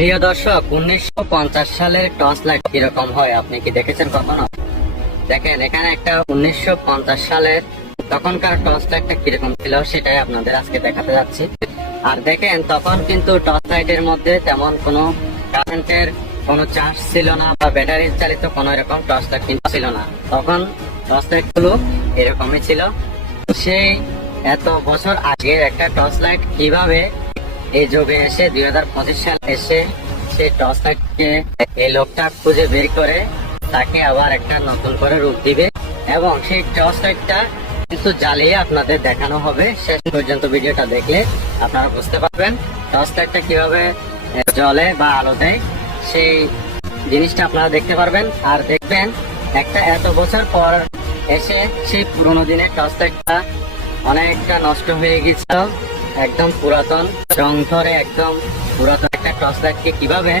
প্রিয় দর্শক, উনিশশো সালের টর্চ লাইট কীরকম হয় আপনি কি দেখেছেন কখনো? দেখেন, এখানে একটা উনিশশো সালের তখনকার টর্চ লাইটটা কীরকম ছিল সেটাই আপনাদের আজকে দেখাতে যাচ্ছি। আর দেখেন, তখন কিন্তু টর্চ লাইটের মধ্যে তেমন কোনো কারেন্টের কোনো চার্জ ছিল না বা ব্যাটারি চালিত কোনো এরকম টর্চ লাইট কিন্তু ছিল না। তখন টর্চ লাইটগুলো এরকমই ছিল। সেই এত বছর আগে একটা টর্চ লাইট কীভাবে এই যুগে এসে দুই হাজার পঁচিশ সালে এসে সেই লাইটকে এই লোকটা খুঁজে বের করে তাকে আবার একটা নতুন করে রূপ দিবে। এবং সেই লাইটটা কিন্তু জ্বালিয়ে আপনাদের দেখানো হবে। শেষ পর্যন্ত ভিডিওটা দেখলে আপনারা বুঝতে পারবেন টর্চ লাইটটা কীভাবে জলে বা আলো দেয়। সেই জিনিসটা আপনারা দেখতে পারবেন। আর দেখবেন একটা এত বছর পর এসে সেই পুরোনো দিনের টর্চ লাইটটা অনেকটা নষ্ট হয়ে গেছিল। একদম পুরাতন রং ধরে একদম পুরাতন একটা ক্রস লাইটকে কীভাবে